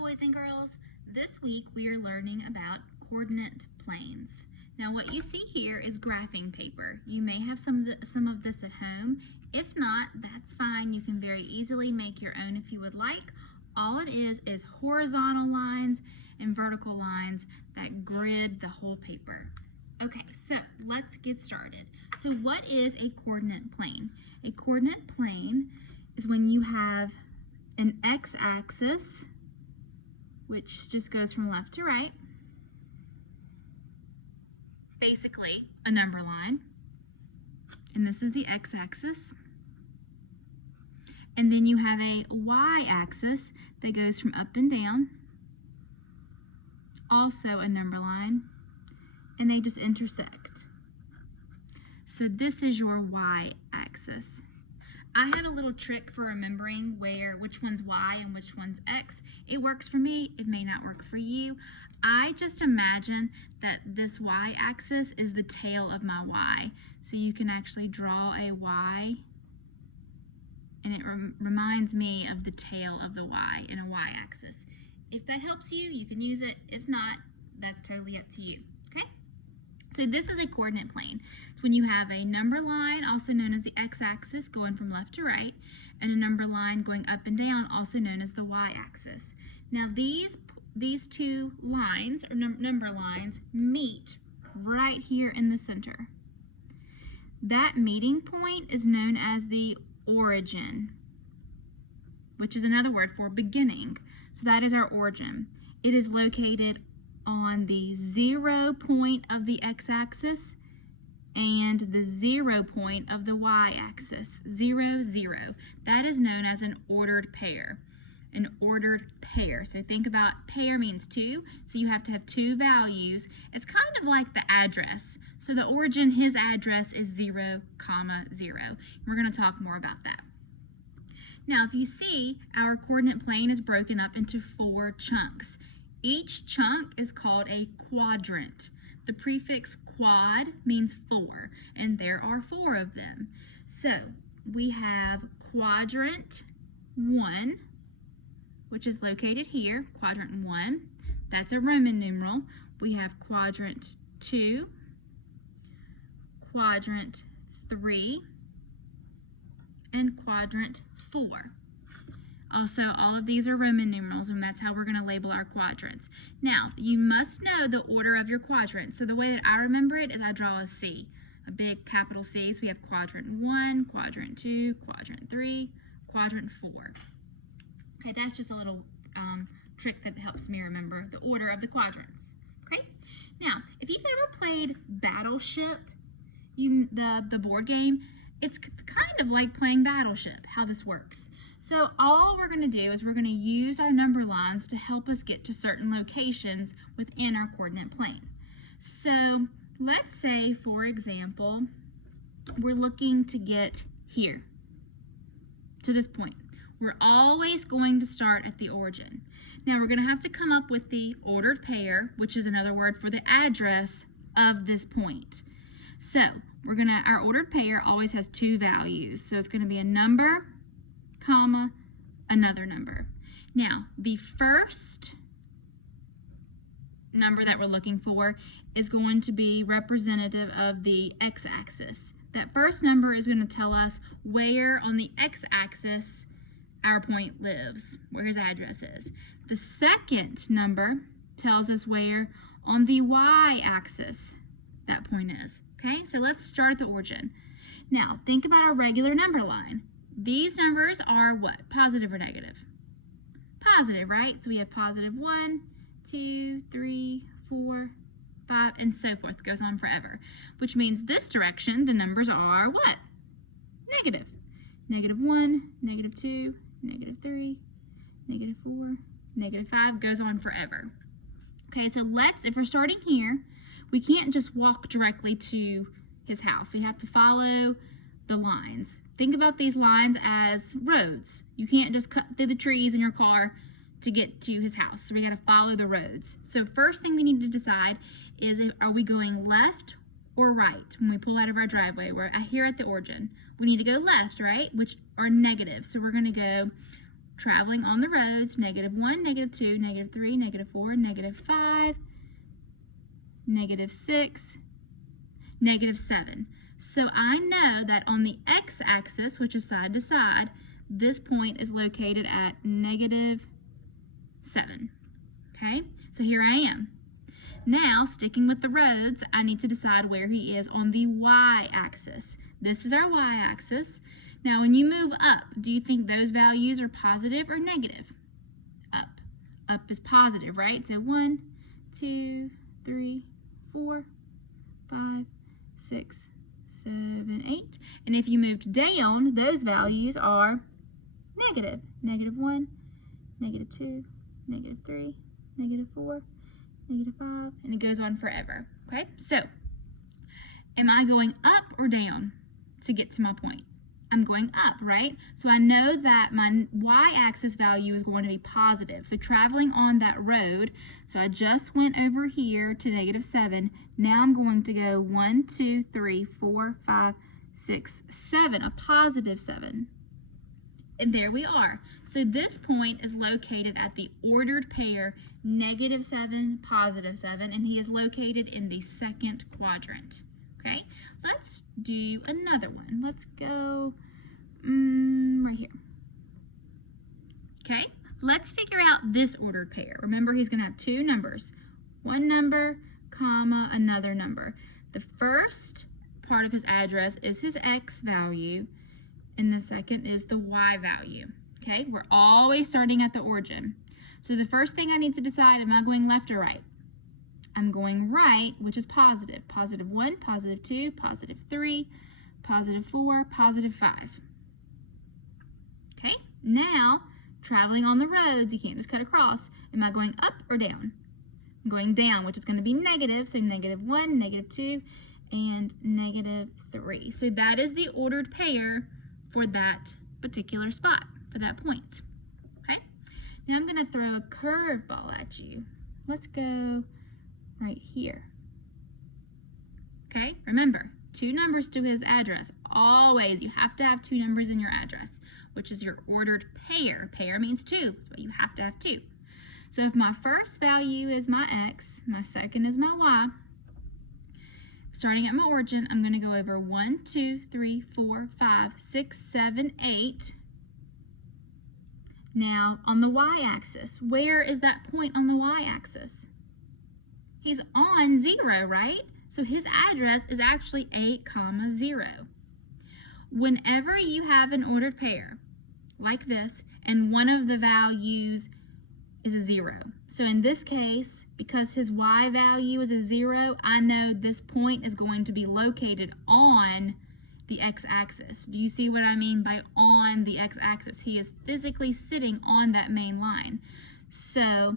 boys and girls. This week we are learning about coordinate planes. Now what you see here is graphing paper. You may have some of this at home. If not, that's fine. You can very easily make your own if you would like. All it is horizontal lines and vertical lines that grid the whole paper. Okay, so let's get started. So what is a coordinate plane? A coordinate plane is when you have an x-axis, which just goes from left to right, basically a number line, and this is the x-axis, and then you have a y-axis that goes from up and down, also a number line, and they just intersect. So this is your y-axis. I have a little trick for remembering which one's y and which one's x. It works for me, it may not work for you. I just imagine that this y-axis is the tail of my y. So you can actually draw a y, and it reminds me of the tail of the y in a y-axis. If that helps you, you can use it. If not, that's totally up to you, okay? So this is a coordinate plane. It's when you have a number line, also known as the x-axis, going from left to right, and a number line going up and down, also known as the y-axis. Now these two lines, or number lines, meet right here in the center. That meeting point is known as the origin, which is another word for beginning. So that is our origin. It is located on the 0 point of the x-axis and the 0 point of the y-axis. 0, 0. That is known as an ordered pair. An ordered pair. So think about pair means two, so you have to have two values. It's kind of like the address. So the origin, his address is 0, 0. We're going to talk more about that. Now if you see, our coordinate plane is broken up into 4 chunks. Each chunk is called a quadrant. The prefix quad means 4, and there are 4 of them. So we have quadrant 1, which is located here, quadrant 1. That's a Roman numeral. We have quadrant 2, quadrant 3, and quadrant 4. Also, all of these are Roman numerals, and that's how we're going to label our quadrants. Now, you must know the order of your quadrants. So the way that I remember it is I draw a C, a big capital C. So we have quadrant 1, quadrant 2, quadrant 3, quadrant 4. Okay, that's just a little trick that helps me remember the order of the quadrants. Okay, now, if you've ever played Battleship, the board game, it's kind of like playing Battleship, how this works. So all we're going to do is we're going to use our number lines to help us get to certain locations within our coordinate plane. So let's say, for example, we're looking to get here, to this point. We're always going to start at the origin. Now we're going to have to come up with the ordered pair, which is another word for the address of this point. So our ordered pair always has 2 values. So it's going to be a number, comma, another number. Now, the first number that we're looking for is going to be representative of the x-axis. That first number is going to tell us where on the x-axis our point lives, where his address is. The second number tells us where on the y-axis that point is. Okay, so let's start at the origin. Now, think about our regular number line. These numbers are what? Positive or negative? Positive, right? So we have positive 1, 2, 3, 4, 5, and so forth. It goes on forever. Which means this direction, the numbers are what? Negative. Negative 1, negative 2, negative 3, negative 4, negative 5, goes on forever. Okay, so if we're starting here, we can't just walk directly to his house. We have to follow the lines. Think about these lines as roads. You can't just cut through the trees in your car to get to his house. So we got to follow the roads. So first thing we need to decide is, are we going left or right when we pull out of our driveway? We're here at the origin. We need to go left, right? Which are negative. So we're going to go traveling on the roads, -1, -2, -3, -4, -5, -6, -7. So I know that on the x-axis, which is side to side, this point is located at -7. Okay, so here I am. Now, sticking with the roads, I need to decide where he is on the y-axis. This is our y-axis. Now, when you move up, do you think those values are positive or negative? Up. Up is positive, right? So 1, 2, 3, 4, 5, 6, 7, 8. And if you moved down, those values are negative. -1, -2, -3, -4, -5, and it goes on forever. Okay, so am I going up or down to get to my point? I'm going up, right? So I know that my y-axis value is going to be positive. So traveling on that road, so I just went over here to -7. Now I'm going to go 1, 2, 3, 4, 5, 6, 7, a +7. And there we are. So this point is located at the ordered pair -7, +7, and he is located in the second quadrant. Okay, let's do another one. Let's go right here. Okay, let's figure out this ordered pair. Remember, he's going to have two numbers, one number, comma, another number. The first part of his address is his x value, and the second is the y value. Okay, we're always starting at the origin. So the first thing I need to decide, am I going left or right? I'm going right, which is positive. +1, +2, +3, +4, +5. Okay, now traveling on the roads, you can't just cut across. Am I going up or down? I'm going down, which is going to be negative, so -1, -2, and -3. So that is the ordered pair for that particular spot, for that point. Okay, now I'm going to throw a curveball at you. Let's go right here. Okay, remember, two numbers to his address. Always, you have to have two numbers in your address, which is your ordered pair. Pair means two, so you have to have two. So if my first value is my x, my second is my y, starting at my origin, I'm going to go over 1, 2, 3, 4, 5, 6, 7, 8. Now, on the y-axis, where is that point on the y-axis? He's on 0, right? So his address is actually 8, 0. Whenever you have an ordered pair like this, and one of the values is a 0. So in this case, because his y value is a 0, I know this point is going to be located on the x-axis. Do you see what I mean by on the x-axis? He is physically sitting on that main line. So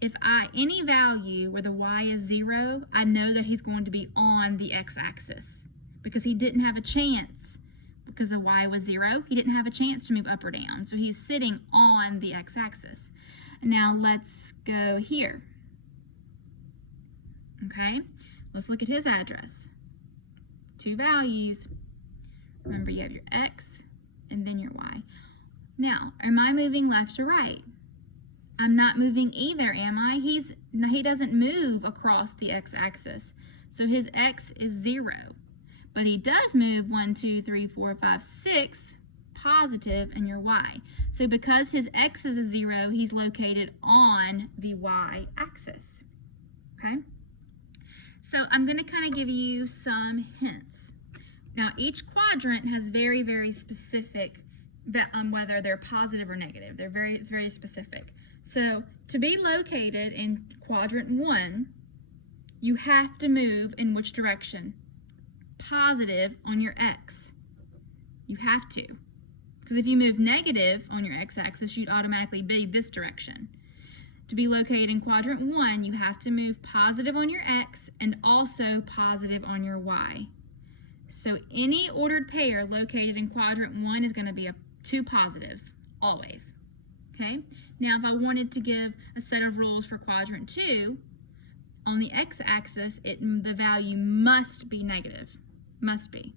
if any value where the y is 0, I know that he's going to be on the x-axis because he didn't have a chance. Because the y was 0, he didn't have a chance to move up or down. So he's sitting on the x-axis. Now let's go here. Okay, let's look at his address. Two values. Remember, you have your x and then your y. Now, am I moving left or right? I'm not moving either, am I? He doesn't move across the x-axis. So his x is 0. But he does move 1, 2, 3, 4, 5, 6 positive in your y. So because his x is a 0, he's located on the y-axis. Okay? So I'm going to kind of give you some hints. Now, each quadrant has very, very specific, whether they're positive or negative. It's very specific. So to be located in quadrant 1, you have to move in which direction? Positive on your x. You have to. Because if you move negative on your x-axis, you'd automatically be this direction. To be located in quadrant 1, you have to move positive on your x and also positive on your y. So any ordered pair located in quadrant 1 is going to be two positives, always. Okay? Now, if I wanted to give a set of rules for quadrant 2, on the x-axis, the value must be negative. Must be.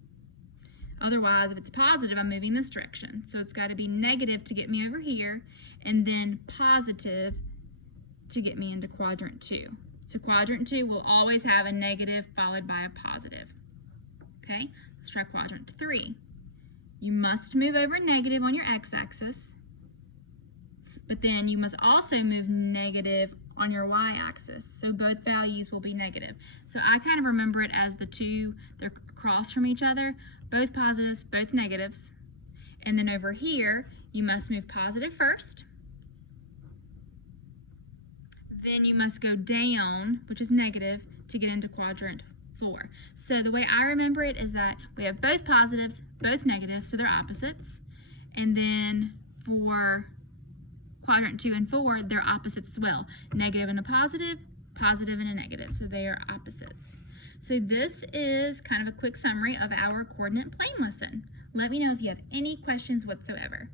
Otherwise, if it's positive, I'm moving this direction. So it's got to be negative to get me over here, and then positive to get me into quadrant 2. So quadrant 2 will always have a negative followed by a positive. Okay, let's try quadrant 3. You must move over negative on your x-axis, but then you must also move negative on your y-axis, so both values will be negative. So I kind of remember it as the two, they're across from each other, both positives, both negatives. And then over here, you must move positive first. Then you must go down, which is negative, to get into quadrant 4. So the way I remember it is that we have both positives, both negatives, so they're opposites. And then for quadrant 2 and 4, they're opposites as well. Negative and a positive, positive and a negative, so they are opposites. So this is kind of a quick summary of our coordinate plane lesson. Let me know if you have any questions whatsoever.